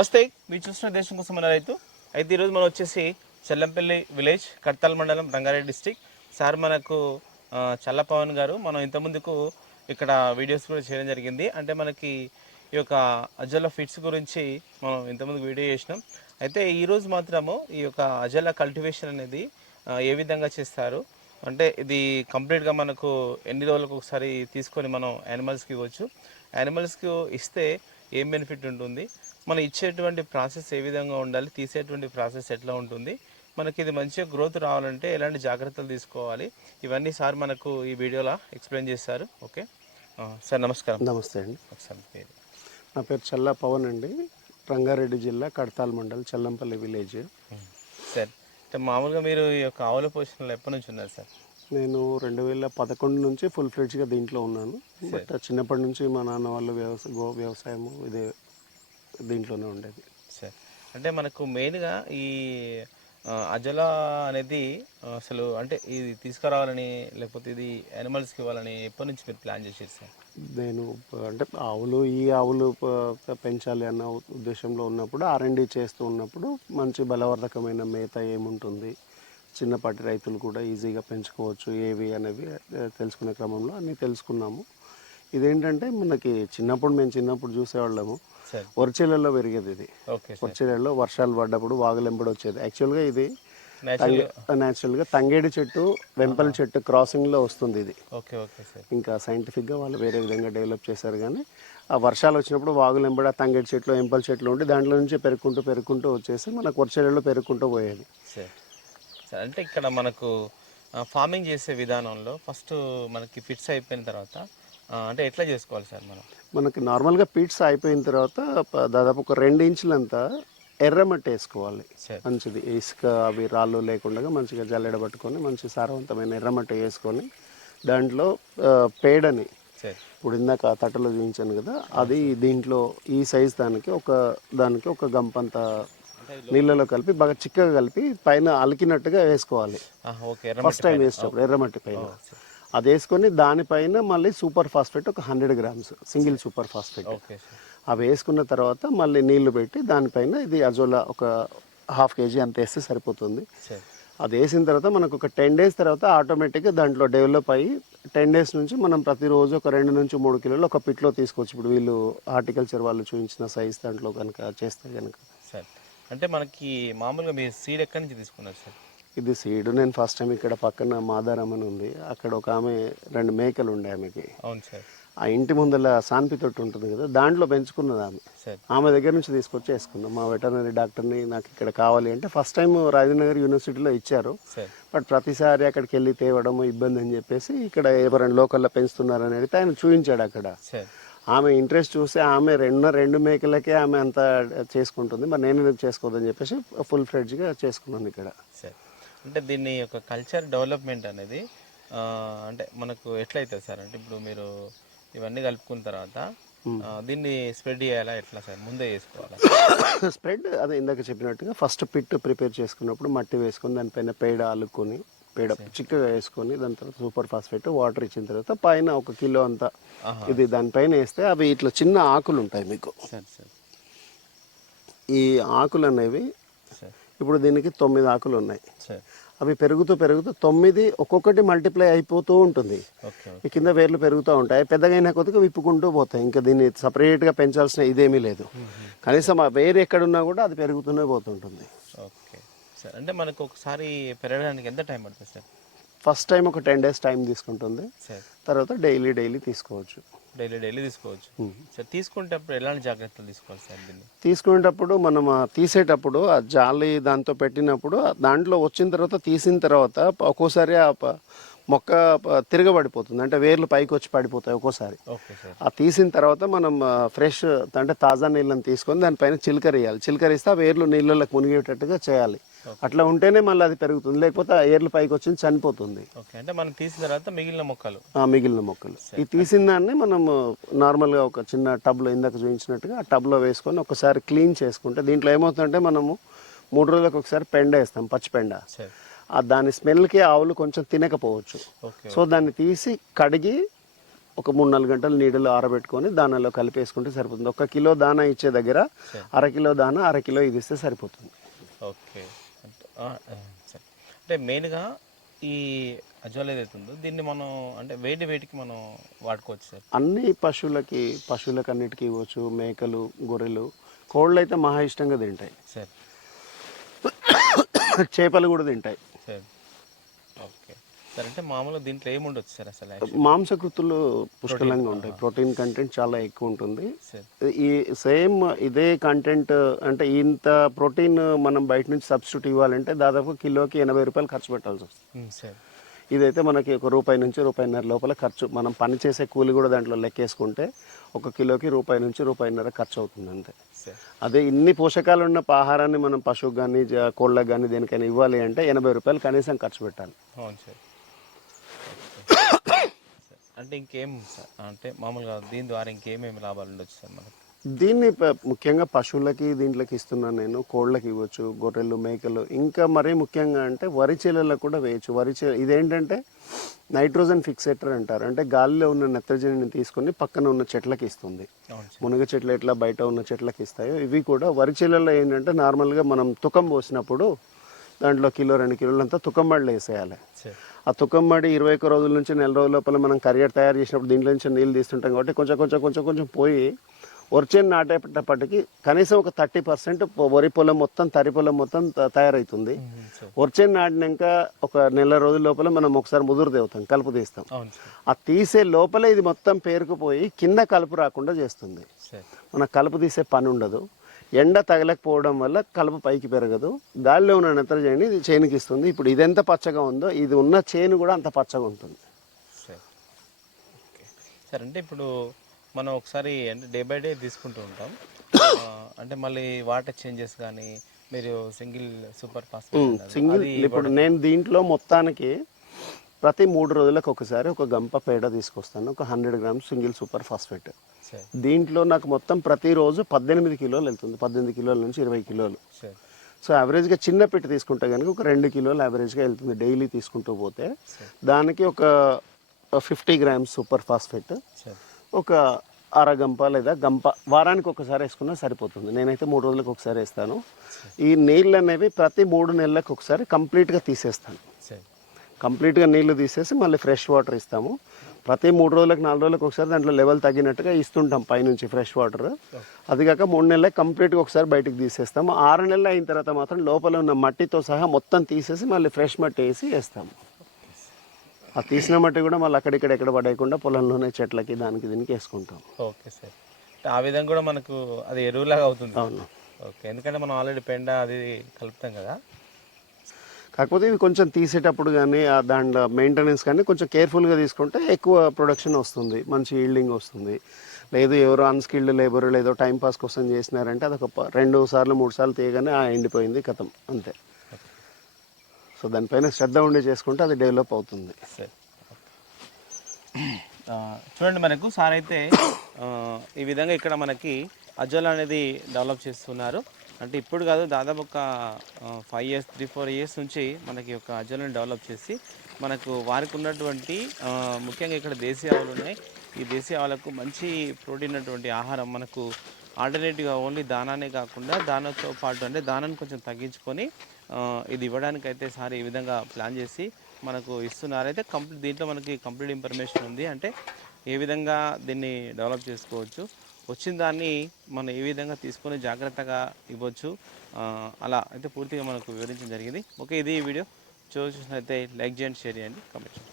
నమస్తే, మీరు చూస్తున్న దేశం కోసం మన రైతు. అయితే ఈరోజు మనం వచ్చేసి చెల్లంపల్లి విలేజ్, కడ్తాల్ మండలం, రంగారెడ్డి డిస్టిక్. సార్ మనకు చల్ల పవన్ గారు మనం ఇంతకుముందుకు ఇక్కడ వీడియోస్ కూడా చేయడం జరిగింది. అంటే మనకి ఈ యొక్క అజల్లా ఫిట్స్ గురించి మనం ఇంతకుముందు వీడియో చేసినాం. అయితే ఈరోజు మాత్రము ఈ యొక్క అజల్లా కల్టివేషన్ అనేది ఏ విధంగా చేస్తారు, అంటే ఇది కంప్లీట్గా మనకు ఎన్ని రోజులకు ఒకసారి తీసుకొని మనం యానిమల్స్కి ఇవ్వచ్చు, యానిమల్స్కి ఇస్తే ఏం బెనిఫిట్ ఉంటుంది, మనం ఇచ్చేటువంటి ప్రాసెస్ ఏ విధంగా ఉండాలి, తీసేటువంటి ప్రాసెస్ ఎట్లా ఉంటుంది, మనకి ఇది మంచిగా గ్రోత్ రావాలంటే ఎలాంటి జాగ్రత్తలు తీసుకోవాలి, ఇవన్నీ సార్ మనకు ఈ వీడియోలో ఎక్స్ప్లెయిన్ చేస్తారు. ఓకే సార్, నమస్కారం. నమస్తే అండి. ఒకసారి పేరు. నా పేరు చల్ల పవన్ అండి. రంగారెడ్డి జిల్లా కడ్తాల్ మండల్, చెల్లంపల్లి విలేజ్. సార్, మామూలుగా మీరు ఈ యొక్క ఆవుల పోషణలో ఎప్పటి నుంచి ఉన్నారు సార్? నేను 2011 నుంచి ఫుల్ ఫ్లెడ్జ్గా దీంట్లో ఉన్నాను. బట్ చిన్నప్పటి నుంచి మా నాన్న వాళ్ళు వ్యవసాయం ఇదే దీంట్లోనే ఉండేది సార్. అంటే మనకు మెయిన్గా ఈ అజలా అనేది అసలు అంటే ఇది తీసుకురావాలని లేకపోతే ఇది యానిమల్స్కి ఇవ్వాలని ఎప్పటి నుంచి మీరు ప్లాన్ చేసేది సార్? నేను అంటే ఈ ఆవులు పెంచాలి అన్న ఉద్దేశంలో ఉన్నప్పుడు, R&D చేస్తూ ఉన్నప్పుడు మంచి బలవర్ధకమైన మేత ఏముంటుంది, చిన్నపాటి రైతులు కూడా ఈజీగా పెంచుకోవచ్చు ఏవి అనేవి తెలుసుకునే క్రమంలో అన్నీ తెలుసుకున్నాము. ఇదేంటంటే మనకి మేము చిన్నప్పుడు చూసేవాళ్ళము, వరిచేలలో పెరిగేది ఇది. వరిచేలలో వర్షాలు పడ్డప్పుడు వాగులెంబడి వచ్చేది. యాక్చువల్గా ఇది న్యాచురల్గా తంగేడి చెట్టు, వెంపల చెట్టు క్రాసింగ్లో వస్తుంది ఇది. ఇంకా సైంటిఫిక్గా వాళ్ళు వేరే విధంగా డెవలప్ చేశారు. కానీ ఆ వర్షాలు వచ్చినప్పుడు వాగులెంబడి ఆ తంగేడి చెట్లు, వెంపల చెట్లు ఉండి దాంట్లో నుంచి పెరుక్కుంటూ వచ్చేసి మనకు వరిచేలలో పెరుక్కుంటూ పోయేది. అంటే ఇక్కడ మనకు ఫార్మింగ్ చేసే విధానంలో ఫస్ట్ మనకి ఫిట్స్ అయిపోయిన తర్వాత అంటే ఎట్లా చేసుకోవాలి సార్? మనకి నార్మల్గా పిట్స్ అయిపోయిన తర్వాత దాదాపు ఒక 2 ఇంచులంతా ఎర్రమట్టి వేసుకోవాలి. మంచిది ఇసుక అవి రాళ్ళు లేకుండా మంచిగా జల్లెడ పట్టుకొని మంచి సారవంతమైన ఎర్రమట్టి వేసుకొని దాంట్లో పేడని, ఇప్పుడు ఇందాక తట్టలో చూపించాను కదా, అది దీంట్లో ఈ సైజ్ దానికి ఒక గంపంత నీళ్ళలో కలిపి బాగా చిక్కగా కలిపి పైన అలికినట్టుగా వేసుకోవాలి. ఫస్ట్ టైం వేసేటప్పుడు ఎర్రమట్టి పైన అది వేసుకొని దానిపైన మళ్ళీ సూపర్ ఫాస్ఫేట్ ఒక 100 grams సింగిల్ సూపర్ ఫాస్ఫేట్ అవి వేసుకున్న తర్వాత మళ్ళీ నీళ్లు పెట్టి దానిపైన ఇది అజోలా ఒక 1/2 kg అంత వేస్తే సరిపోతుంది. అది వేసిన తర్వాత మనకు ఒక 10 days తర్వాత ఆటోమేటిక్గా దాంట్లో డెవలప్ అయ్యి 10 days నుంచి మనం ప్రతిరోజు ఒక 2 నుంచి 3 కిలోలు ఒక పిట్లో తీసుకోవచ్చు. ఇప్పుడు వీళ్ళు హార్టికల్చర్ వాళ్ళు చూపించిన సైజ్ దాంట్లో కనుక చేస్తే కనుక. అంటే మనకి మామూలుగా మీరు సీడ్ ఎక్కడి నుంచి తీసుకున్నారు సార్? ఇది సీడ్ నేను ఫస్ట్ టైం ఇక్కడ పక్కన మాదారం అని ఉంది, అక్కడ ఒక ఆమె 2 మేకలు ఉండే ఆమెకి. అవును సార్. ఆ ఇంటి ముందల సాన్పి తోటి ఉంటుంది కదా, దాంట్లో పెంచుకున్నది ఆమె దగ్గర నుంచి తీసుకొచ్చి వేసుకున్నాం. మా వెటర్నరీ డాక్టర్ని నాకు ఇక్కడ కావాలి అంటే ఫస్ట్ టైం రాజనగర్ యూనివర్సిటీలో ఇచ్చారు. బట్ ప్రతిసారి అక్కడికి వెళ్ళి తేవడం ఇబ్బంది అని చెప్పేసి ఇక్కడ ఎవరైనా లోకల్లో పెంచుతున్నారని అడిగితే ఆయన చూపించాడు అక్కడ. ఆమె ఇంట్రెస్ట్ చూసి ఆమె 2 మేకలకే ఆమె అంతా చేసుకుంటుంది, మరి నేను ఎందుకు చేసుకోవద్దని చెప్పేసి ఫుల్ ఫ్లెడ్జ్గా చేసుకున్నాను ఇక్కడ. అంటే దీన్ని యొక్క కల్చర్ డెవలప్మెంట్ అనేది అంటే మనకు ఎట్లయితుంది సార్? అంటే ఇప్పుడు మీరు ఇవన్నీ కలుపుకున్న తర్వాత దీన్ని స్ప్రెడ్ చేయాలా ఎట్లా సార్? ముందే చేసుకోవాలా? స్ప్రెడ్ అదే ఇందాక చెప్పినట్టుగా ఫస్ట్ పిట్ ప్రిపేర్ చేసుకున్నప్పుడు మట్టి వేసుకొని దానిపైన పేడ అల్లుకొని పేడ చిక్కగా వేసుకొని దాని తర్వాత సూపర్ ఫాస్ఫేట్ వాటర్ ఇచ్చిన తర్వాత పైన 1 కిలో అంతా ఇది దానిపైన వేస్తే అవి ఇట్లా చిన్న ఆకులు ఉంటాయి మీకు. ఈ ఆకులు అనేవి ఇప్పుడు దీనికి 9 ఆకులు ఉన్నాయి. అవి పెరుగుతూ 9 ఒక్కొక్కటి మల్టిప్లై అయిపోతూ ఉంటుంది. ఈ కింద వేర్లు పెరుగుతూ ఉంటాయి, పెద్దగా అయిన కొద్దిగా విప్పుకుంటూ పోతాయి. ఇంకా దీన్ని సపరేట్గా పెంచాల్సిన ఇదేమీ లేదు. కనీసం ఆ వేరు ఎక్కడున్నా కూడా అది పెరుగుతూనే పోతుంటుంది. సార్, అంటే మనకు ఒకసారి పెరగడానికి ఎంత టైం పడుతుంది సార్? ఫస్ట్ టైం ఒక 10 days టైం తీసుకుంటుంది. తర్వాత డైలీ తీసుకోవచ్చు. డైలీ తీసుకోవచ్చు సార్. తీసుకునేటప్పుడు ఎలాంటి జాగ్రత్తలు తీసుకోవాలి సార్? దీన్ని తీసుకునేటప్పుడు మనం తీసేటప్పుడు ఆ జాలి దాంతో పెట్టినప్పుడు దాంట్లో వచ్చిన తర్వాత తీసిన తర్వాత ఒక్కోసారి ఆ మొక్క తిరగబడిపోతుంది, అంటే వేర్లు పైకి వచ్చి పడిపోతాయి ఒక్కోసారి. ఆ తీసిన తర్వాత మనం ఫ్రెష్ అంటే తాజా నీళ్ళని తీసుకొని దానిపైన చిలకరిస్తే ఆ వేర్లు నీళ్ళలోకి మునిగేటట్టుగా చేయాలి. అట్లా ఉంటేనే మళ్ళీ అది పెరుగుతుంది, లేకపోతే ఆ ఏర్లు పైకి వచ్చి చనిపోతుంది. అంటే మనం తీసిన తర్వాత మిగిలిన మొక్కలు ఈ తీసిన దాన్ని మనం నార్మల్గా ఒక చిన్న టబ్లో ఇందాక చూపించినట్టుగా ఆ టబ్లో వేసుకొని ఒకసారి క్లీన్ చేసుకుంటే దీంట్లో ఏమవుతుందంటే మనము 3 రోజులకు ఒకసారి పెండ వేస్తాం, పచ్చి పెండ. దాని స్మెల్కి ఆవులు కొంచెం తినకపోవచ్చు. సో దాన్ని తీసి కడిగి ఒక 3-4 గంటలు నీడలో ఆరబెట్టుకొని దానాలో కలిపేసుకుంటే సరిపోతుంది. 1 కిలో దానా ఇచ్చే దగ్గర అరకిలో దానా అరకిలో ఇది ఇస్తే సరిపోతుంది. ఓకే. సరే. అంటే మెయిన్గా ఈ అజోలా ఏదైతే ఉందో దీన్ని మనం అంటే వేటికి మనం వాడుకోవచ్చు సార్? అన్ని పశువులకు అన్నిటికీ ఇవ్వచ్చు. మేకలు, గొర్రెలు, కోళ్ళు అయితే మహా ఇష్టంగా తింటాయి సార్. చేపలు కూడా తింటాయి సార్. Okay sir. అంటే మామూలుగా దీంట్లో ఏముండొచ్చు సార్ అసలు? మాంసకృతులు పుష్కలంగా ఉంటాయి. ప్రోటీన్ కంటెంట్ చాలా ఎక్కువ ఉంటుంది. ఈ సేమ్ ఇదే కంటెంట్ అంటే ఇంత ప్రోటీన్ మనం బయట నుంచి సబ్స్టిట్యూట్ ఇవ్వాలంటే దాదాపు కిలోకి 80 రూపాయలు ఖర్చు పెట్టాల్సి వస్తుంది. సార్. ఇదైతే మనకి ₹1 నుంచి ₹1.5 లోపల ఖర్చు. మనం పని చేసే కూలి కూడా దాంట్లో లెక్కేసుకుంటే 1 కిలోకి ₹1 నుంచి ₹1.5 ఖర్చు అవుతుంది అంతే. అదే ఇన్ని పోషకాలు ఉన్న ఆహారాన్ని మనం పశువుకు కానీ కోళ్ళకు కానీ దేనికైనా ఇవ్వాలి అంటే ₹80 కనీసం ఖర్చు పెట్టాలి. అవును సార్. అంటే ఇంకేం సార్ అంటే మామూలుగా దీని ద్వారా ఇంకేమేమి లాభాలు ఉండొచ్చు సార్ మనకు? దీన్ని ముఖ్యంగా పశువులకి దీంట్లోకి ఇస్తున్నాను నేను. కోళ్ళకి ఇవ్వచ్చు, గొర్రెలు, మేకలు, ఇంకా మరీ ముఖ్యంగా అంటే వరి చేలలకు కూడా వేయచ్చు. ఇదేంటంటే నైట్రోజన్ ఫిక్సేటర్ అంటారు. అంటే గాలిలో ఉన్న నత్రజనిని తీసుకొని పక్కన ఉన్న చెట్లకి ఇస్తుంది. మునగ చెట్లు ఎట్లా బయట ఉన్న చెట్లకి ఇస్తాయో ఇవి కూడా వరి చేలలో ఏంటంటే నార్మల్గా మనం తుకం పోసినప్పుడు దాంట్లో 1-2 కిలోలు అంతా తుకం మడిలో వేసేయాలి. ఆ తుకం మడి 21 రోజుల నుంచి నెల రోజుల లోపల మనం కరియర్ తయారు చేసినప్పుడు దీంట్లో నుంచి నీళ్ళు తీస్తుంటాం కాబట్టి కొంచెం పోయి వరిచేను నాటేటప్పటికి కనీసం ఒక 30% వరి పొలం మొత్తం తరి పొలం మొత్తం తయారవుతుంది. వరిచేను నాటినాక ఒక నెల రోజుల లోపల మనం ఒకసారి ముదురు తేవుతాం, కలుపు తీస్తాం. ఆ తీసే లోపల ఇది మొత్తం పేరుకుపోయి కింద కలుపు రాకుండా చేస్తుంది. మన కలుపు తీసే పని ఉండదు. ఎండ తగలకపోవడం వల్ల కలుపు పైకి పెరగదు. గాలిలో ఉన్న నత్రజని ఇది చేనుకి ఇస్తుంది. ఇప్పుడు ఇది ఎంత పచ్చగా ఉందో ఇది ఉన్న చేను కూడా అంత పచ్చగా ఉంటుంది. సరే. అంటే ఇప్పుడు మనం ఒకసారి అంటే డే బై డే తీసుకుంటూ ఉంటాం. అంటే మళ్ళీ వాటర్ చేంజెస్ కానీ మీరు సింగిల్ సూపర్ సింగిల్ ఇప్పుడు నేను దీంట్లో మొత్తానికి ప్రతి 3 రోజులకు ఒకసారి ఒక గంప పేడ తీసుకొస్తాను. ఒక 100 గ్రామ్స్ సింగిల్ సూపర్ ఫాస్ఫేట్. దీంట్లో నాకు మొత్తం ప్రతిరోజు 18 కిలోలు వెళ్తుంది. 18 కిలోల నుంచి 20 కిలోలు. సో యావరేజ్గా చిన్న పెట్టి తీసుకుంటే కనుక ఒక 2 కిలోలు యావరేజ్గా వెళ్తుంది డైలీ తీసుకుంటూ పోతే. దానికి ఒక 50 గ్రామ్స్ సూపర్ ఫాస్ఫేట్, ఒక అరగంప లేదా గంప వారానికి ఒకసారి వేసుకున్నా సరిపోతుంది. నేనైతే 3 రోజులకు ఒకసారి వేస్తాను. ఈ నీళ్ళు అనేవి ప్రతి 3 నెలలకు ఒకసారి కంప్లీట్గా తీసేస్తాను. కంప్లీట్గా నీళ్లు తీసేసి మళ్ళీ ఫ్రెష్ వాటర్ ఇస్తాము. ప్రతి 3 రోజులకు 4 రోజులకు ఒకసారి దాంట్లో లెవెల్ తగ్గినట్టుగా ఇస్తుంటాం పైనుంచి ఫ్రెష్ వాటర్. అది కాక 3 నెలలకు కంప్లీట్గా ఒకసారి బయటకు తీసేస్తాము. 6 నెలలు అయిన తర్వాత మాత్రం లోపల ఉన్న మట్టితో సహా మొత్తం తీసేసి మళ్ళీ ఫ్రెష్ మట్టి వేసి వేస్తాము. ఆ తీసిన మట్టి కూడా మళ్ళీ అక్కడిక్కడ ఎక్కడ పడేయకుండా పొలంలోనే చెట్లకి దానికి దీనికి వేసుకుంటాం. Okay sir. ఆ విధంగా కూడా మనకు అది ఎరువులాగా అవుతుంది. అవును. ఓకే. ఎందుకంటే మనం ఆల్రెడీ పెండ అది కలుపుతాం కదా. కాకపోతే ఇవి కొంచెం తీసేటప్పుడు కానీ దాంట్లో మెయింటెనెన్స్ కానీ కొంచెం కేర్ఫుల్గా తీసుకుంటే ఎక్కువ ప్రొడక్షన్ వస్తుంది, మంచి ఈల్డింగ్ వస్తుంది. లేదు ఎవరో అన్స్కిల్డ్ లేబర్ లేదో టైంపాస్ కోసం చేసినారంటే అదొక 2 సార్లు 3 సార్లు తీయగానే ఎండిపోయింది కథం అంతే. సో దానిపైన శ్రద్ధ ఉండి చేసుకుంటే అది డెవలప్ అవుతుంది. చూడండి మనకు సార్ అయితే ఈ విధంగా ఇక్కడ మనకి అజోలా అనేది డెవలప్ చేస్తున్నారు. అంటే ఇప్పుడు కాదు, దాదాపు ఒక 5 ఇయర్స్ 3-4 ఇయర్స్ నుంచి మనకి ఒక అజోలాని డెవలప్ చేసి మనకు వారికి ఉన్నటువంటి ముఖ్యంగా ఇక్కడ దేశీయ ఆవులు ఉన్నాయి. ఈ దేశీయ ఆవులకు మంచి ప్రోటీన్ ఉన్నటువంటి ఆహారం మనకు ఆల్టర్నేటివ్గా ఓన్లీ దానానే కాకుండా దానాతో పాటు అంటే దానాన్ని కొంచెం తగ్గించుకొని ఇది ఇవ్వడానికి అయితే సార్ ఈ విధంగా ప్లాన్ చేసి మనకు ఇస్తున్నారు. అయితే దీంట్లో మనకి కంప్లీట్ ఇన్ఫర్మేషన్ ఉంది. అంటే ఏ విధంగా దీన్ని డెవలప్ చేసుకోవచ్చు, వచ్చిన దాన్ని మనం ఏ విధంగా తీసుకొని జాగ్రత్తగా ఇవ్వచ్చు, అలా అయితే పూర్తిగా మనకు వివరించడం జరిగింది. ఓకే, ఇది ఈ వీడియో చూసినట్లయితే లైక్ చేయండి, షేర్ చేయండి, కామెంట్ చేయండి.